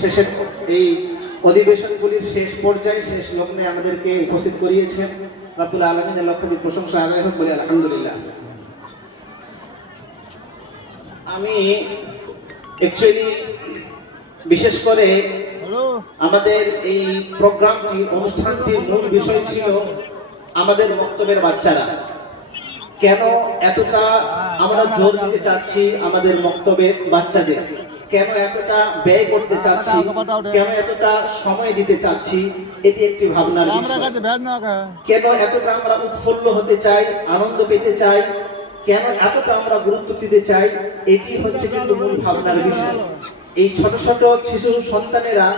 শেষের এই অধিবেশনগুলির শেষ পর্যায়ে শেষ লগ্নে আমাদেরকে উপস্থিত করিয়েছেন রব্বুল আলামিনের লক্ষাধিক প্রশংসা আদায় হোক বলে আলহামদুলিল্লাহ। আমি অ্যাকচুয়ালি বিশেষ করে আমাদের এই প্রোগ্রামটি অনুষ্ঠানটির মূল বিষয় ছিল আমাদের বক্তব্যের বাচ্চারা কেন এতটা আমরা জোর দিতে চাচ্ছি আমাদের বক্তব্যের বাচ্চাদের, কেন এতটা ব্যয় করতে চাচ্ছি, কেন এতটা সময় দিতে চাচ্ছি, এটি একটি ভাবনার বিষয়। কেন এতটা আমরা উৎফুল্ল হতে চাই, আনন্দ পেতে চাই, কেন এতটা আমরা গুরুত্ব দিতে চাই, এটি হচ্ছে কিন্তু মূল ভাবনার বিষয়। এই ছোট ছোট শিশু সন্তানেরা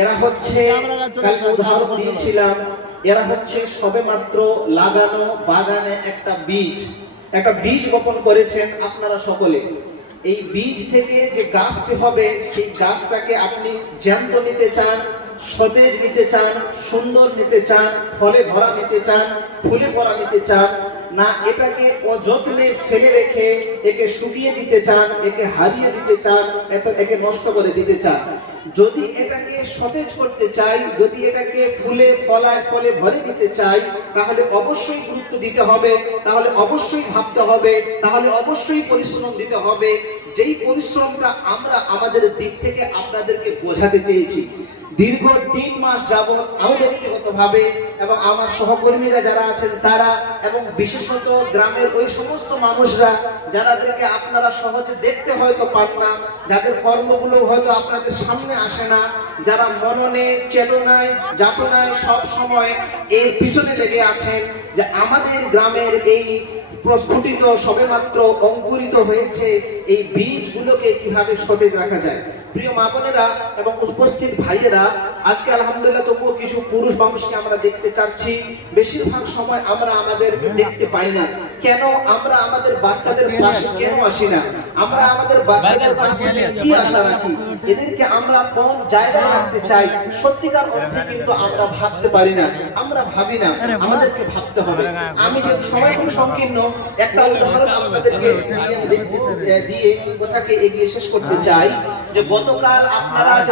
এরা হচ্ছে, কালকে উদাহরণ দিয়েছিলাম, এরা হচ্ছে সবেমাত্র লাগানো বাগানে একটা বীজ বপন করেছেন আপনারা সকলে। এই বীজ থেকে যে গাছটি হবে সেই গাছটাকে আপনি জ্যান্ত নিতে চান, সতেজ নিতে চান, সুন্দর নিতে চান, ফলে ভরা নিতে চান, ফুলে ভরা নিতে চান, না এটাকে অযত্নে ফেলে রেখে একে শুকিয়ে দিতে চান, একে হারিয়ে দিতে চান, একে নষ্ট করে দিতে চান। যদি এটাকে সতেজ করতে চাই, যদি এটাকে ফুলে ফলে ভরে দিতে চাই, তাহলে অবশ্যই গুরুত্ব দিতে হবে, তাহলে অবশ্যই ভাবতে হবে, তাহলে অবশ্যই পরিশ্রম দিতে হবে। যেই পরিশ্রমটা আমরা আমাদের দিক থেকে আপনাদেরকে বোঝাতে চেয়েছি। দীর্ঘ 3 মাস যাবৎ আমি ব্যক্তিগতভাবে এবং আমার সহকর্মীরা যারা আছেন তারা, এবং বিশেষত গ্রামের ওই সমস্ত মানুষরা যাদেরকে আপনারা সহজে দেখতে হয়তো পান না, যাদের কর্মগুলো হয়তো আপনাদের সামনে আসে না, যারা মননে চেতনায় যাতনায় সব সময় এর পিছনে লেগে আছেন যে আমাদের গ্রামের এই প্রস্ফুটিত সবেমাত্র অঙ্কুরিত হয়েছে এই বীজগুলোকে কিভাবে সতেজ রাখা যায়। প্রিয় মা বোনেরা এবং উপস্থিত ভাইয়েরা, আজকে আলহামদুলিল্লাহ তবুও কিছু পুরুষ মানুষকে আমরা দেখতে চাচ্ছি। বেশিরভাগ সময় আমরা আমাদের দেখতে পাই না। কেন আমরা আমাদের বাচ্চাদের পাশে কেন আসি না? আমরা আমাদের বাচ্চাদের পাশে কি আশা রাখি? এদেরকে আমরা কোন জায়গায় রাখতে চাই? সত্যিকার অর্থে কিন্তু আমরা ভাবতে পারি না, আমরা ভাবি না, আমাদেরকে ভাবতে হবে। আমি যে সময় খুব সংকীর্ণ, একটা উদাহরণ আপনাদেরকে দিয়ে কথাকে এগিয়ে শেষ করতে চাই যে গতকাল আপনারা